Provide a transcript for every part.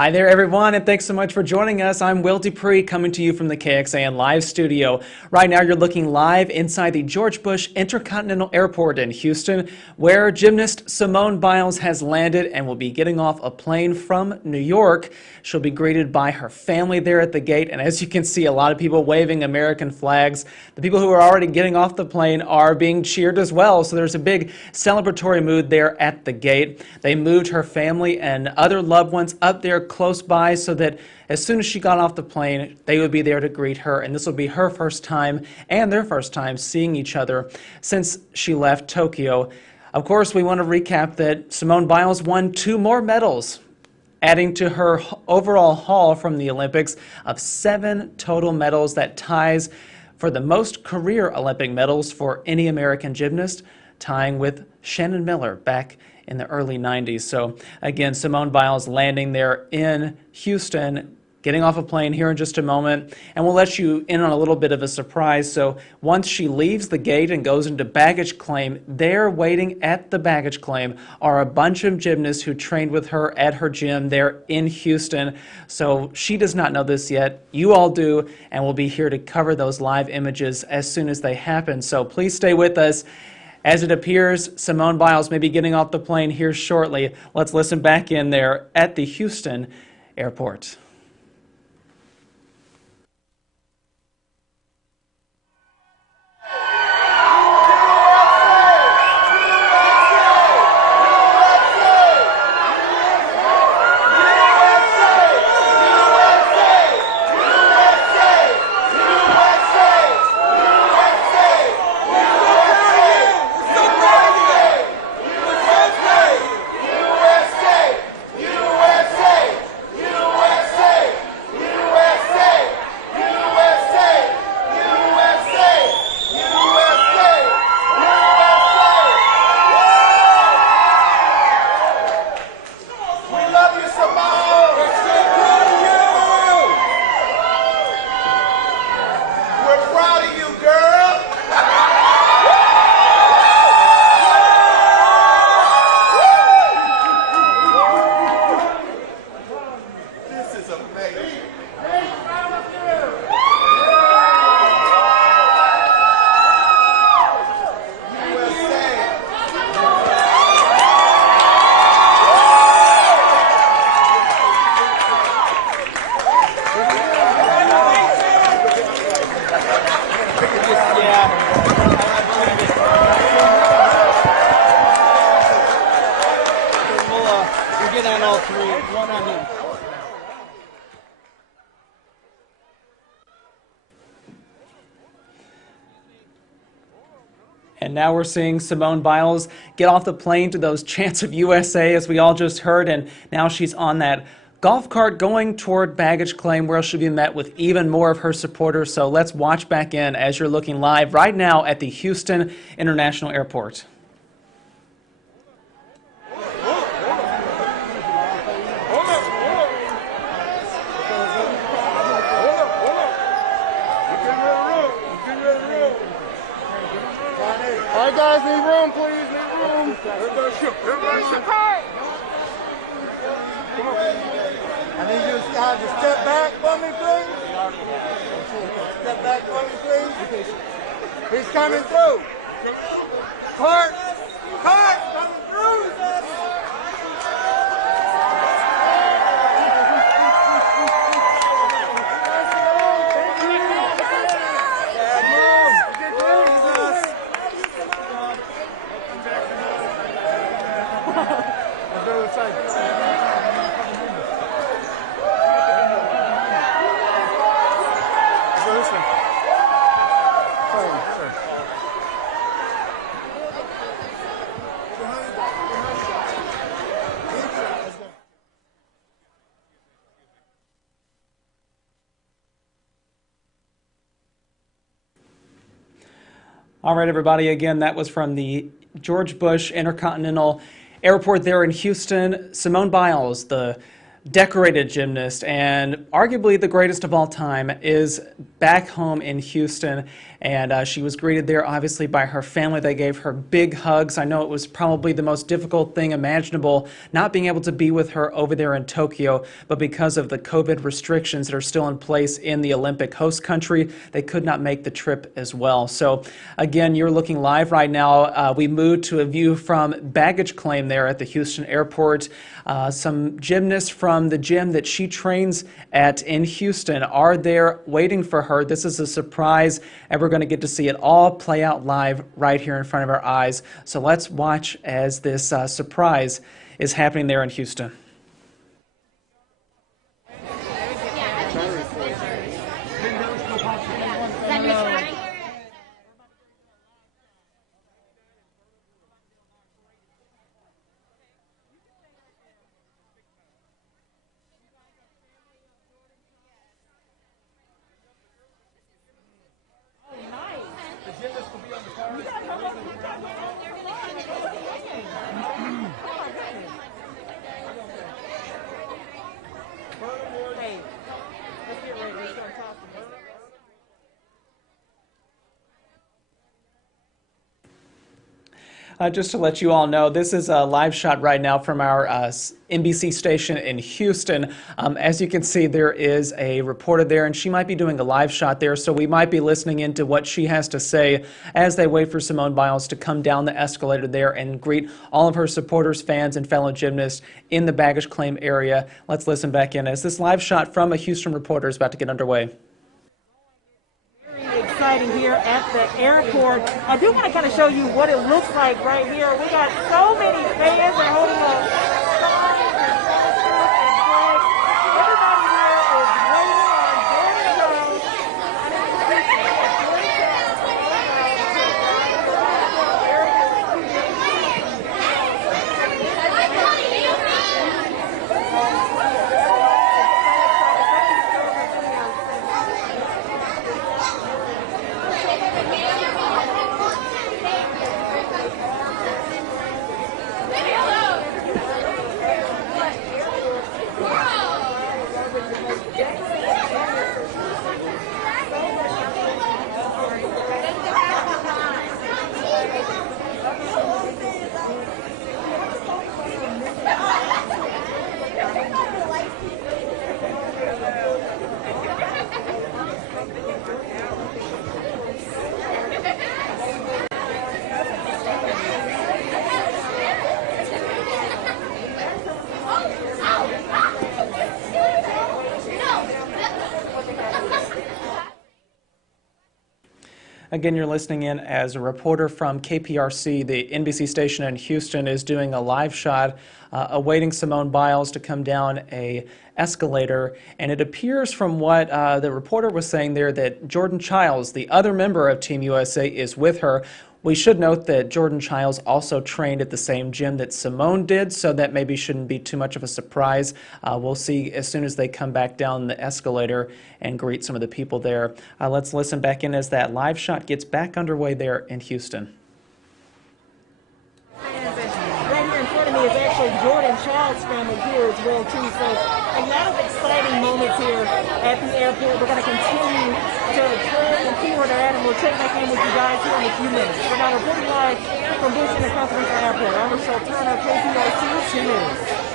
Hi there, everyone, and thanks so much for joining us. I'm Will Dupree, coming to you from the KXAN Live studio. Right now, you're looking live inside the George Bush Intercontinental Airport in Houston, where gymnast Simone Biles has landed and will be getting off a plane from New York. She'll be greeted by her family there at the gate, and as you can see, a lot of people waving American flags. The people who are already getting off the plane are being cheered as well, so there's a big celebratory mood there at the gate. They moved her family and other loved ones up there close by so that as soon as she got off the plane, they would be there to greet her, and this will be her first time and their first time seeing each other since she left Tokyo. Of course, we want to recap that Simone Biles won 2 more medals, adding to her overall haul from the Olympics of 7 total medals. That ties for the most career Olympic medals for any American gymnast, tying with Shannon Miller back in the early 90s. So again, Simone Biles landing there in Houston, getting off a plane here in just a moment, and we'll let you in on a little bit of a surprise. So once she leaves the gate and goes into baggage claim, there waiting at the baggage claim are a bunch of gymnasts who trained with her at her gym there in Houston. So she does not know this yet. You all do, and we'll be here to cover those live images as soon as they happen. So please stay with us. As it appears, Simone Biles may be getting off the plane here shortly. Let's listen back in there at the Houston airport. And now we're seeing Simone Biles get off the plane to those chants of USA, as we all just heard, and now she's on that golf cart going toward baggage claim, where she'll be met with even more of her supporters. So let's watch back in as you're looking live right now at the Houston International Airport. All right, guys, need room, please. Need room. Everybody shook. Everybody shook. Come on. I need you guys to step back for me, please. Step back for me, please. He's coming through. Cart coming through. All right, everybody, again, that was from the George Bush Intercontinental Airport there in Houston. Simone Biles, the decorated gymnast and arguably the greatest of all time, is back home in Houston, and she was greeted there obviously by her family. They gave her big hugs. I know it was probably the most difficult thing imaginable not being able to be with her over there in Tokyo, but because of the COVID restrictions that are still in place in the Olympic host country, they could not make the trip as well. So again, you're looking live right now. We moved to a view from baggage claim there at the Houston airport. Some gymnasts from the gym that she trains at in Houston are there waiting for her. This is a surprise, and we're going to get to see it all play out live right here in front of our eyes. So let's watch as this surprise is happening there in Houston. Just to let you all know, this is a live shot right now from our NBC station in Houston. As you can see, there is a reporter there, and she might be doing a live shot there, so we might be listening into what she has to say as they wait for Simone Biles to come down the escalator there and greet all of her supporters, fans, and fellow gymnasts in the baggage claim area. Let's listen back in as this live shot from a Houston reporter is about to get underway. Exciting here at the airport. I do want to kind of show you what it looks like right here. We got so many fans that are holding up signs and posters and flags. Everybody here is waiting on Jordan Chiles. Again, you're listening in as a reporter from KPRC, the NBC station in Houston, is doing a live shot awaiting Simone Biles to come down a escalator. And it appears from what the reporter was saying there that Jordan Chiles, the other member of Team USA, is with her. We should note that Jordan Chiles also trained at the same gym that Simone did, so that maybe shouldn't be too much of a surprise. We'll see as soon as they come back down the escalator and greet some of the people there. Let's listen back in as that live shot gets back underway there in Houston. Right here in front of me is actually Jordan Chiles' family here as well too. So a lot of exciting moments here at the airport. We're going to continue to track and see where they're at, and we'll check back in with you guys here in a few minutes. We're now reporting live from Bush Intercontinental Airport. I'm Michelle Turner, KPRC 2 News.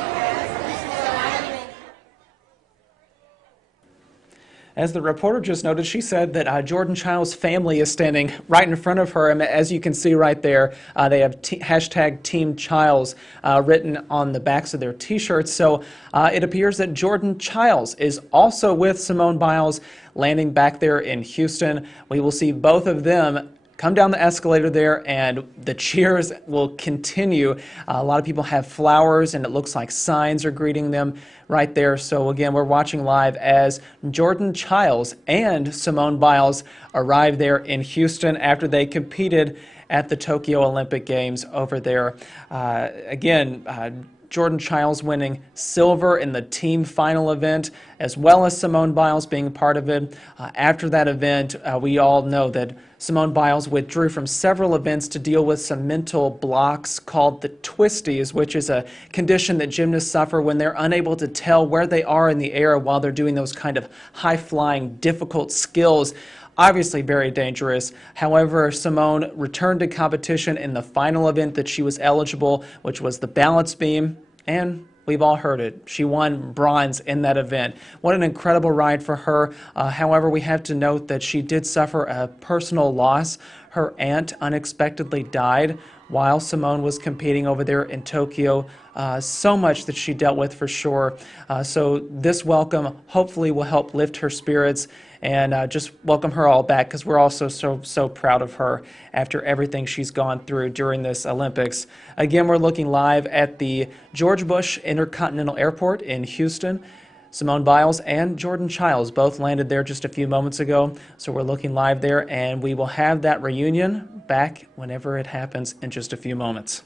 As the reporter just noted, she said that Jordan Chiles' family is standing right in front of her. And as you can see right there, they have hashtag Team Chiles written on the backs of their T-shirts. So it appears that Jordan Chiles is also with Simone Biles landing back there in Houston. We will see both of them come down the escalator there, and the cheers will continue. A lot of people have flowers, and it looks like signs are greeting them right there. So again, we're watching live as Jordan Chiles and Simone Biles arrive there in Houston after they competed at the Tokyo Olympic Games over there. Jordan Chiles winning silver in the team final event, as well as Simone Biles being a part of it. After that event, we all know that Simone Biles withdrew from several events to deal with some mental blocks called the twisties, which is a condition that gymnasts suffer when they're unable to tell where they are in the air while they're doing those kind of high-flying, difficult skills. Obviously very dangerous. However, Simone returned to competition in the final event that she was eligible, which was the balance beam, and we've all heard it. She won bronze in that event. What an incredible ride for her. However, we have to note that she did suffer a personal loss. Her aunt unexpectedly died while Simone was competing over there in Tokyo. So much that she dealt with for sure. So this welcome hopefully will help lift her spirits and just welcome her all back, because we're also so proud of her after everything she's gone through during this Olympics. Again, we're looking live at the George Bush Intercontinental Airport in Houston. Simone Biles and Jordan Chiles both landed there just a few moments ago, so we're looking live there, and we will have that reunion back whenever it happens in just a few moments.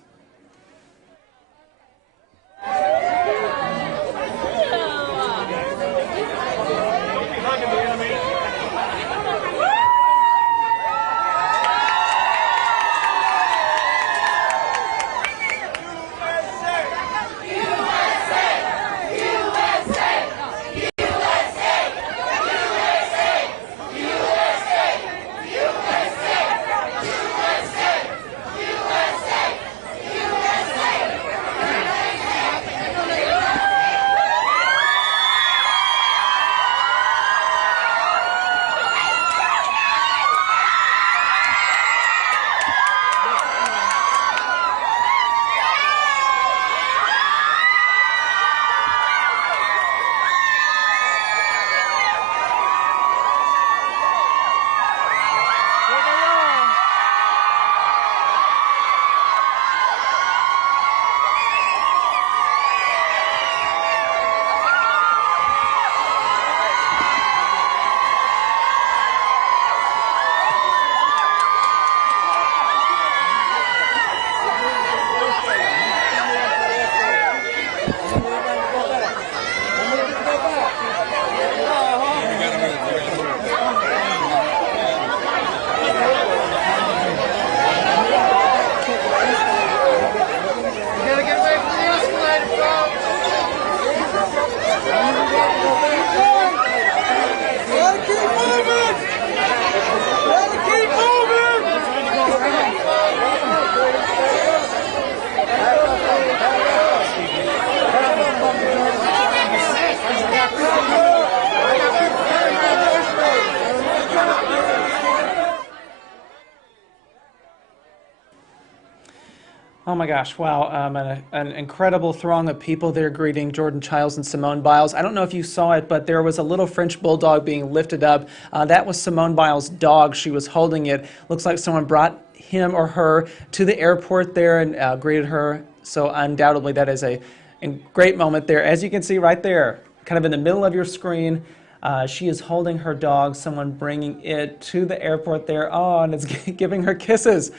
Oh my gosh, wow, an incredible throng of people there greeting Jordan Chiles and Simone Biles. I don't know if you saw it, but there was a little French bulldog being lifted up. That was Simone Biles' dog. She was holding it. Looks like someone brought him or her to the airport there and greeted her. So undoubtedly that is a great moment there. As you can see right there, kind of in the middle of your screen, she is holding her dog, someone bringing it to the airport there. Oh, and it's giving her kisses.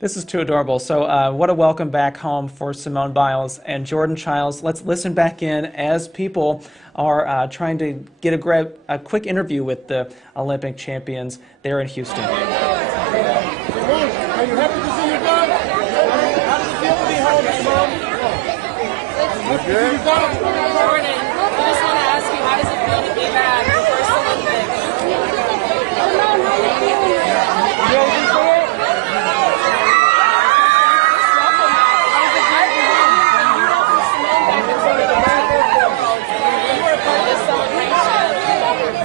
This is too adorable. So what a welcome back home for Simone Biles and Jordan Chiles. Let's listen back in as people are trying to get a quick interview with the Olympic champions there in Houston. Are you happy to see your dog? How does it feel to be home, Simone? Good. Jordan, I just want to ask you, how does it feel to be back for the first Olympics?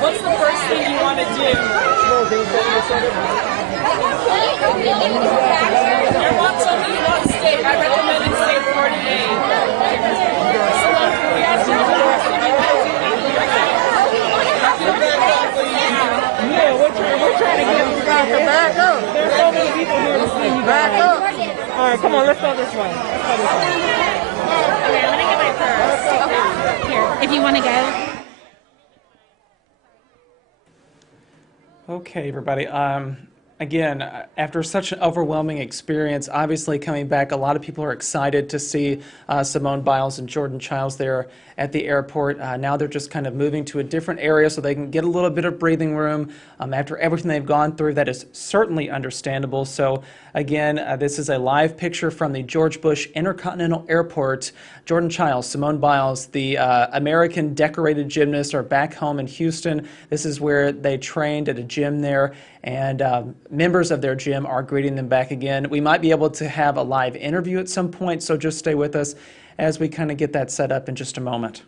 What's the first thing you want to do? You want something, you want steak. I recommend you stay 48. So we asked you to Yeah, we're trying to get you guys to back up. There's so many people here to see you back up. All right, come on, let's go this way. Let's go this way. Okay, I'm going to get my purse. Here, if you want to go. Okay, everybody. Again, after such an overwhelming experience, obviously coming back, a lot of people are excited to see Simone Biles and Jordan Chiles there at the airport. Now they're just kind of moving to a different area so they can get a little bit of breathing room. After everything they've gone through, that is certainly understandable. So again, this is a live picture from the George Bush Intercontinental Airport. Jordan Chiles, Simone Biles, the American decorated gymnasts, are back home in Houston. This is where they trained at a gym there, and members of their gym are greeting them back again. We might be able to have a live interview at some point, so just stay with us as we kind of get that set up in just a moment.